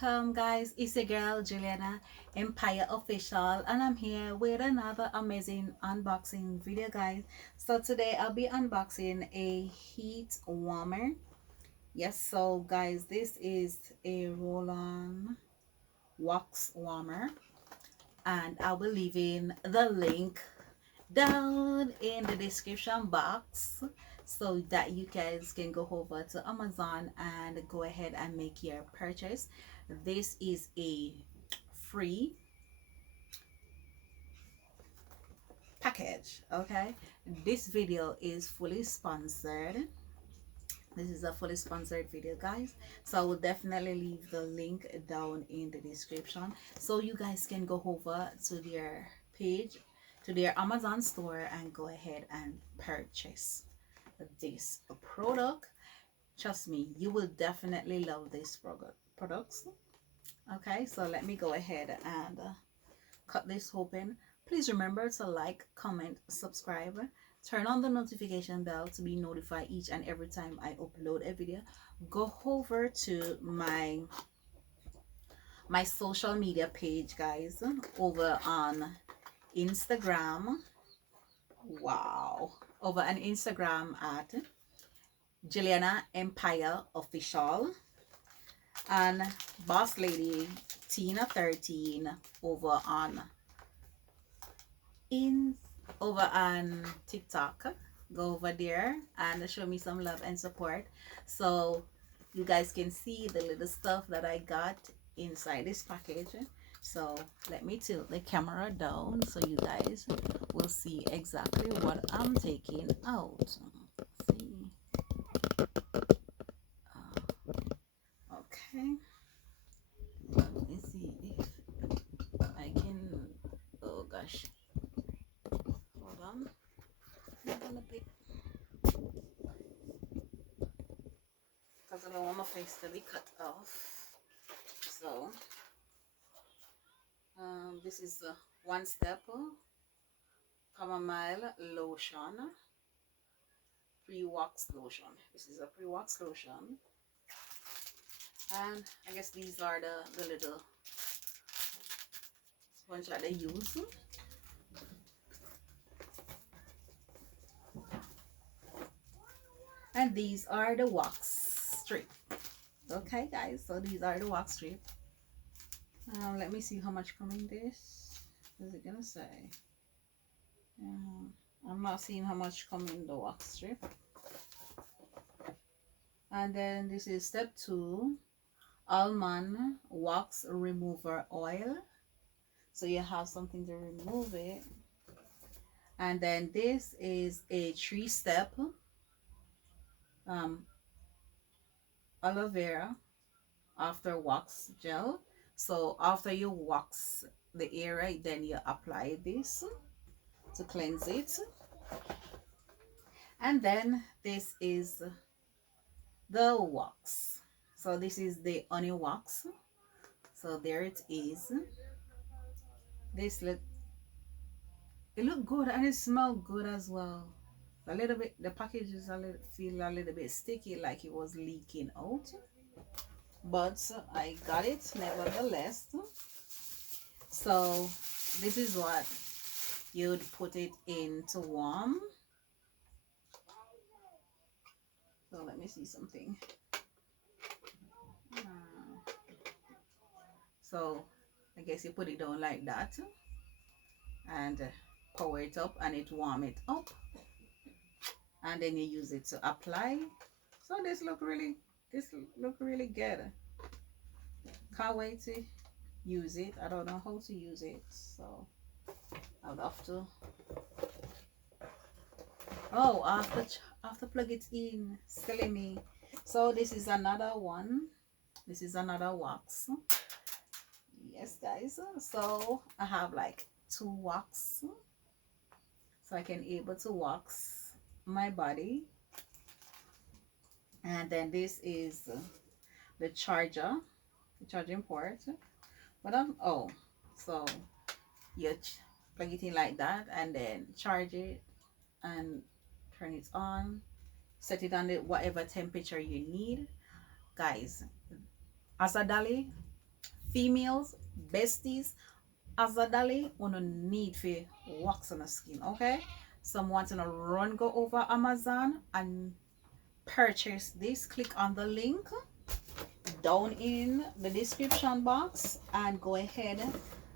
welcome guys. It's your girl Juliana Empire Official, and I'm here with another amazing unboxing video, guys. So today I'll be unboxing a heat warmer. Yes, so guys, this is a roll-on wax warmer, and I'll be leaving the link down in the description box so that you guys can go over to Amazon and go ahead and make your purchase. This is a free package. Okay, this video is fully sponsored. This is a fully sponsored video, guys, so I will definitely leave the link down in the description so you guys can go over to their page, to their Amazon store, and go ahead and purchase this product. Trust me, you will definitely love this products. Okay, so let me go ahead and cut this open. Please remember to like, comment, subscribe, turn on the notification bell to be notified each and every time I upload a video. Go over to my social media page, guys, over on Instagram. Wow, over on Instagram at Juliana Empire Official, and Boss Lady Tina 13 over on in over on TikTok. Go over there and show me some love and support so you guys can see the little stuff that I got inside this package. So let me tilt the camera down so you guys will see exactly what I'm taking out. Let's see. Okay. Let me see if I can. Oh gosh. Hold on. I'm gonna pick because I don't want my face to be cut off. So this is the One Step Chamomile Lotion, pre-wax lotion. This is a pre-wax lotion, and I guess these are the little sponge that they use. And these are the wax strip. Okay, guys, so these are the wax strip. Let me see how much come in this. Is it gonna say? I'm not seeing how much come in the wax strip. And then this is step 2, almond wax remover oil. So you have something to remove it. And then this is a 3-step aloe vera after wax gel. So after you wax the area, then you apply this to cleanse it. And then this is the wax. So this is the honey wax. So there it is. This look, it look good and it smell good as well. A little bit, the package is feel a little bit sticky, like it was leaking out, but I got it nevertheless. So this is what you'd put it in to warm. So let me see something. So I guess you put it down like that and power it up and it warm it up, and then you use it to apply. So this look really good. Can't wait to use it. I don't know how to use it, so I'll have to. Oh, I have to plug it in. Silly me. So this is another one. This is another wax. Yes, guys. So I have like 2 wax, so I can able to wax my body. And then this is the charger, the charging port. But oh, so you plug it in like that and then charge it and turn it on, set it on the whatever temperature you need, guys. As a dolly, females, besties, Azadali, you no need for wax on the skin, okay? Someone to run go over Amazon and purchase this. Click on the link down in the description box and go ahead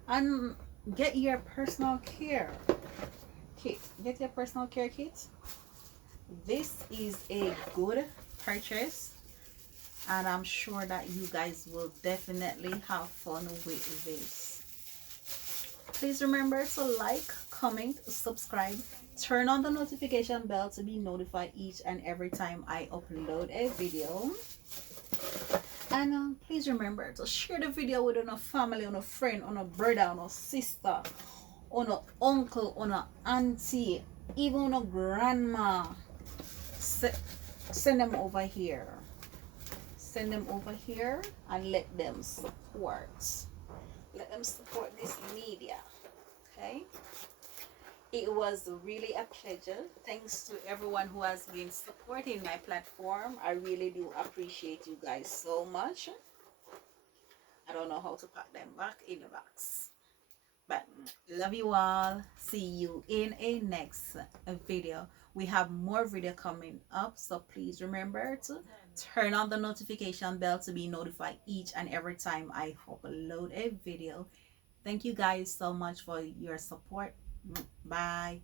and get your personal care kit. Get your personal care kit. This is a good purchase, and I'm sure that you guys will definitely have fun with this. Please remember to like, comment, subscribe, turn on the notification bell to be notified each and every time I upload a video. And please remember to share the video with a family, on a friend, on a brother, on a sister, on a uncle, on a auntie, even on a grandma. Send them over here. Send them over here and let them support. Let them support this media. Okay? It was really a pleasure. Thanks to everyone who has been supporting my platform. I really do appreciate you guys so much. I don't know how to pack them back in the box. But love you all. See you in a next video. We have more video coming up, so please remember to turn on the notification bell to be notified each and every time I upload a video. Thank you guys so much for your support. Bye.